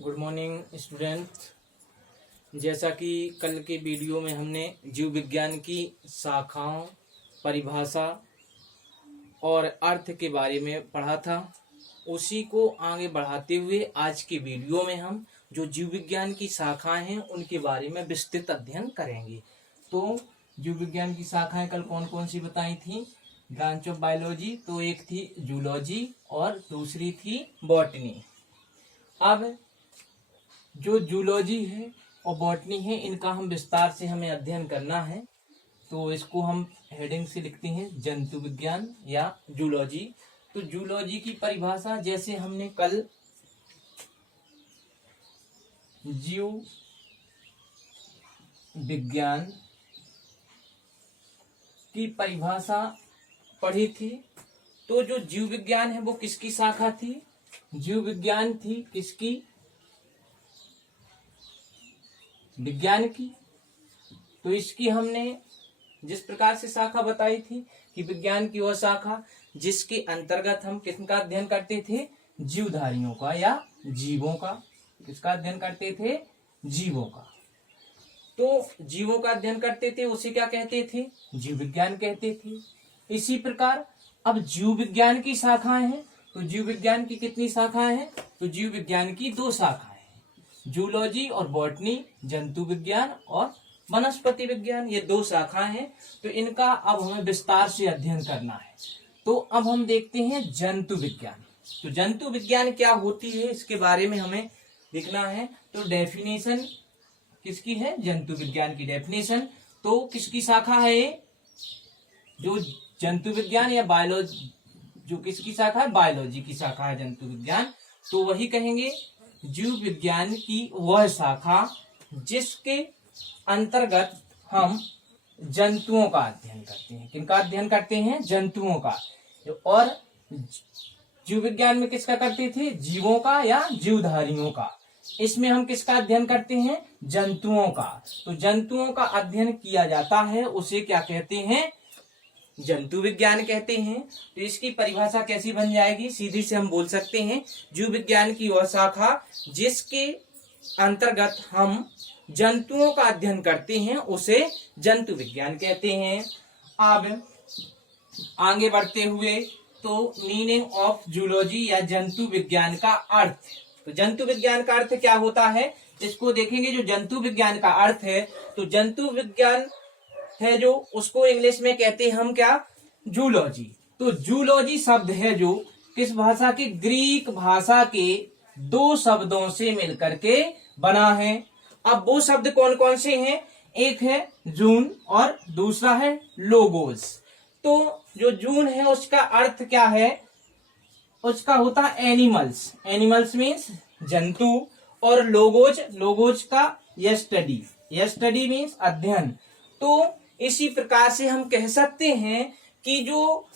Good morning student. जैसा कि कल के वीडियो में हमने जीव विज्ञान की शाखाओं, परिभाषा और अर्थ के बारे में पढ़ा था, उसी को आगे बढ़ाते हुए आज के वीडियो में हम जो जीव विज्ञान की शाखाएं हैं उनके बारे में विस्तृत अध्ययन करेंगे। तो जीव विज्ञान की शाखाएं कल कौन कौन सी बताई थी? ब्रांच ऑफ बायोलॉजी, तो एक थी जूलॉजी और दूसरी थी बॉटनी। अब जो जूलॉजी है और बॉटनी है, इनका हम विस्तार से हमें अध्ययन करना है, तो इसको हम हेडिंग से लिखते हैं जंतु विज्ञान या जूलॉजी। तो जूलॉजी की परिभाषा जैसे हमने कल जीव विज्ञान की परिभाषा पढ़ी थी, तो जो जीव विज्ञान है वो किसकी शाखा थी? जीव विज्ञान थी किसकी? विज्ञान की। तो इसकी हमने जिस प्रकार से शाखा बताई थी कि विज्ञान की वह शाखा जिसके अंतर्गत हम किसका अध्ययन करते थे? जीवधारियों का या जीवों का। किसका अध्ययन करते थे? जीवों का। तो जीवों का अध्ययन करते थे, उसे क्या कहते थे? जीव विज्ञान कहते थे। इसी प्रकार अब जीव विज्ञान की शाखाएं हैं, तो जीव विज्ञान की कितनी शाखाएं हैं? तो जीव विज्ञान की दो शाखाएं, जूलॉजी और बॉटनी, जंतु विज्ञान और वनस्पति विज्ञान, ये दो शाखाएं हैं। तो इनका अब हमें विस्तार से अध्ययन करना है। तो अब हम देखते हैं जंतु विज्ञान। तो जंतु विज्ञान क्या होती है, इसके बारे में हमें लिखना है। तो डेफिनेशन किसकी है? जंतु विज्ञान की डेफिनेशन। तो किसकी शाखा है ये? जो जंतु विज्ञान या बायोलॉजी, जो किसकी शाखा है? बायोलॉजी की शाखा है जंतु विज्ञान। तो वही कहेंगे जीव विज्ञान की वह शाखा जिसके अंतर्गत हम जंतुओं का अध्ययन करते हैं। किनका अध्ययन करते हैं? जंतुओं का। और जीव विज्ञान में किसका करते थे? जीवों का या जीवधारियों का। इसमें हम किसका अध्ययन करते हैं? जंतुओं का। तो जंतुओं का अध्ययन किया जाता है, उसे क्या कहते हैं? जंतु विज्ञान कहते हैं। तो इसकी परिभाषा कैसी बन जाएगी? सीधी से हम बोल सकते हैं जीव विज्ञान की वह शाखा जिसके अंतर्गत हम जंतुओं का अध्ययन करते हैं, उसे जंतु विज्ञान कहते हैं। अब आगे बढ़ते हुए तो मीनिंग ऑफ जूलॉजी या जंतु विज्ञान का अर्थ। तो जंतु विज्ञान का अर्थ क्या होता है, इसको देखेंगे। जो जंतु विज्ञान का अर्थ है, तो जंतु विज्ञान है जो, उसको इंग्लिश में कहते हैं हम क्या? जूलॉजी। तो जूलॉजी शब्द है जो किस भाषा के? ग्रीक भाषा के दो शब्दों से मिलकर के बना है। अब वो शब्द कौन कौन से हैं? एक है जून और दूसरा है लोगोस। तो जो जून है उसका अर्थ क्या है? उसका होता है एनिमल्स। एनिमल्स मीन्स जंतु। और लोगोज, लोगोज का यस्टडी। यस्टडी मीन्स अध्ययन। तो इसी प्रकार से हम कह सकते हैं कि जो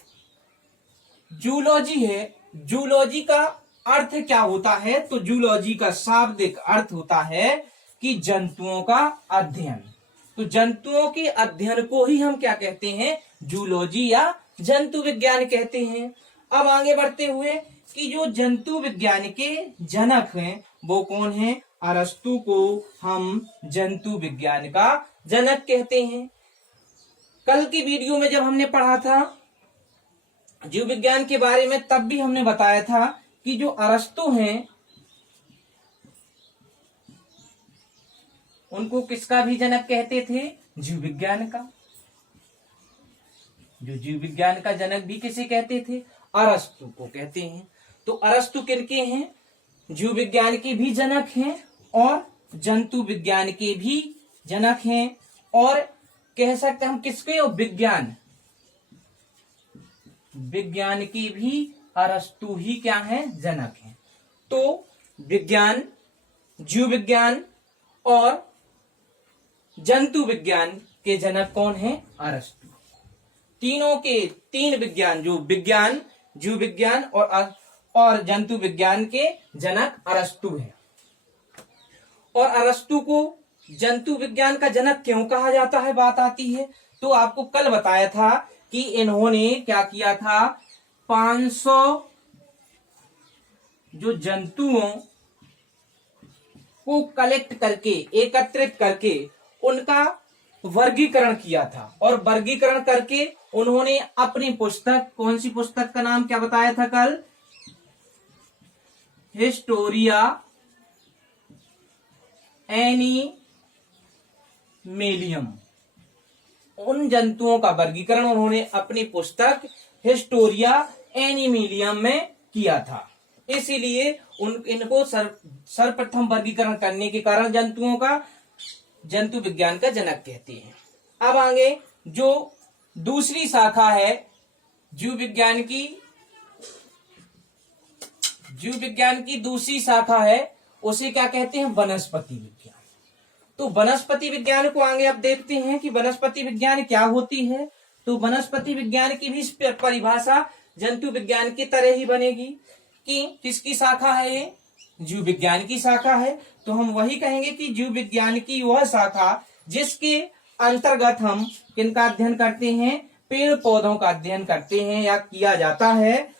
जूलॉजी है, जूलॉजी का अर्थ क्या होता है? तो जूलॉजी का शाब्दिक अर्थ होता है कि जंतुओं का अध्ययन। तो जंतुओं के अध्ययन को ही हम क्या कहते हैं? जूलॉजी या जंतु विज्ञान कहते हैं। अब आगे बढ़ते हुए कि जो जंतु विज्ञान के जनक हैं वो कौन है? अरस्तु को हम जंतु विज्ञान का जनक कहते हैं। कल की वीडियो में जब हमने पढ़ा था जीव विज्ञान के बारे में, तब भी हमने बताया था कि जो अरस्तु हैं उनको किसका भी जनक कहते थे? जीव विज्ञान का। जो जीव विज्ञान का जनक भी किसे कहते थे? अरस्तु को कहते हैं। तो अरस्तु किनके हैं? जीव विज्ञान के भी जनक हैं और जंतु विज्ञान के भी जनक हैं। और कह सकते हम किसके? विज्ञान, विज्ञान की भी अरस्तु ही क्या है? जनक हैं। तो विज्ञान, जीव विज्ञान और जंतु विज्ञान के जनक कौन है? अरस्तु। तीनों के तीन विज्ञान, जो विज्ञान, जीव विज्ञान और जंतु विज्ञान के जनक अरस्तु है। और अरस्तु को जंतु विज्ञान का जनक क्यों कहा जाता है, बात आती है। तो आपको कल बताया था कि इन्होंने क्या किया था? 500 जो जंतुओं को कलेक्ट करके, एकत्रित करके उनका वर्गीकरण किया था। और वर्गीकरण करके उन्होंने अपनी पुस्तक, कौन सी पुस्तक का नाम क्या बताया था कल? हिस्टोरिया एनिमेलियम। उन जंतुओं का वर्गीकरण उन्होंने अपनी पुस्तक हिस्टोरिया एनिमेलियम में किया था। इसीलिए इनको सर्वप्रथम वर्गीकरण करने के कारण जंतु विज्ञान का जनक कहते हैं। अब आगे जो दूसरी शाखा है जीव विज्ञान की दूसरी शाखा है, उसे क्या कहते हैं? वनस्पति विज्ञान। तो वनस्पति विज्ञान को आगे आप देखते हैं कि वनस्पति विज्ञान क्या होती है। तो वनस्पति विज्ञान की भी परिभाषा जंतु विज्ञान की तरह ही बनेगी कि किसकी शाखा है? ये जीव विज्ञान की शाखा है। तो हम वही कहेंगे कि जीव विज्ञान की वह शाखा जिसके अंतर्गत हम किनका अध्ययन करते हैं? पेड़ पौधों का अध्ययन करते हैं या किया जाता है,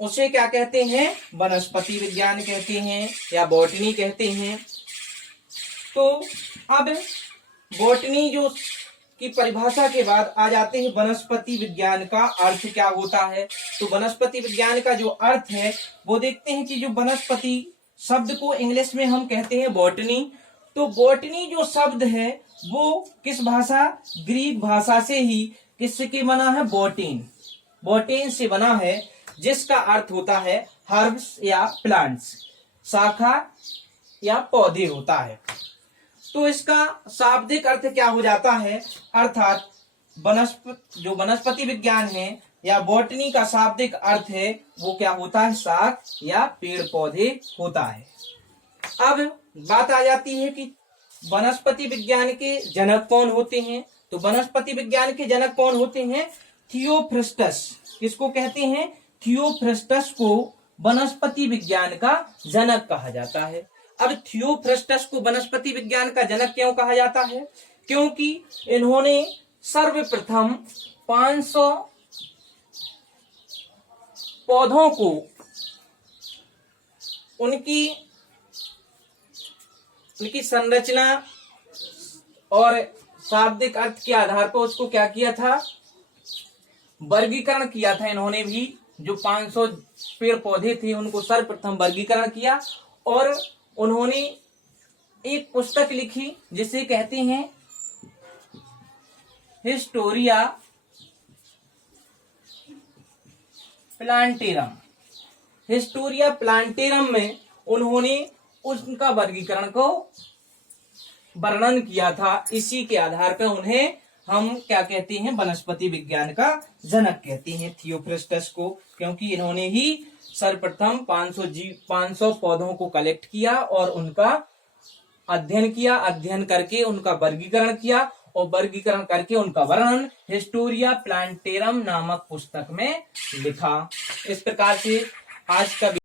उसे क्या कहते हैं? वनस्पति विज्ञान कहते हैं या बॉटनी कहते हैं। तो अब बॉटनी जो की परिभाषा के बाद आ जाते हैं वनस्पति विज्ञान का अर्थ क्या होता है। तो वनस्पति विज्ञान का जो अर्थ है वो देखते हैं कि जो वनस्पति शब्द को इंग्लिश में हम कहते हैं बॉटनी। तो बॉटनी जो शब्द है वो किस भाषा? ग्रीक भाषा से ही किसके बना है? बॉटेन से बना है, जिसका अर्थ होता है हर्ब्स या प्लांट्स, शाखा या पौधे होता है। तो इसका शाब्दिक अर्थ क्या हो जाता है? अर्थात जो वनस्पति विज्ञान है या बॉटनी का शाब्दिक अर्थ है वो क्या होता है? शाख या पेड़ पौधे होता है। अब बात आ जाती है कि वनस्पति विज्ञान के जनक कौन होते हैं। तो वनस्पति विज्ञान के जनक कौन होते हैं? थियोफ्रस्टस। किसको कहते हैं? थियोफ्रस्टस को वनस्पति विज्ञान का जनक कहा जाता है। अब थियोफ्रस्टस को वनस्पति विज्ञान का जनक क्यों कहा जाता है? क्योंकि इन्होंने सर्वप्रथम 500 पौधों को उनकी संरचना और शाब्दिक अर्थ के आधार पर उसको क्या किया था? वर्गीकरण किया था। इन्होंने भी जो 500 पेड़ पौधे थे उनको सर्वप्रथम वर्गीकरण किया और उन्होंने एक पुस्तक लिखी जिसे कहते हैं हिस्टोरिया प्लांटेरम। हिस्टोरिया प्लांटेरम में उन्होंने उनका वर्गीकरण को वर्णन किया था। इसी के आधार पर उन्हें हम क्या कहते हैं? वनस्पति विज्ञान का जनक कहते हैं थियोफ्रस्टस को, क्योंकि इन्होंने ही सर्वप्रथम 500 पौधों को कलेक्ट किया और उनका अध्ययन किया। अध्ययन करके उनका वर्गीकरण किया और वर्गीकरण करके उनका वर्णन हिस्टोरिया प्लांटेरम नामक पुस्तक में लिखा। इस प्रकार से आज का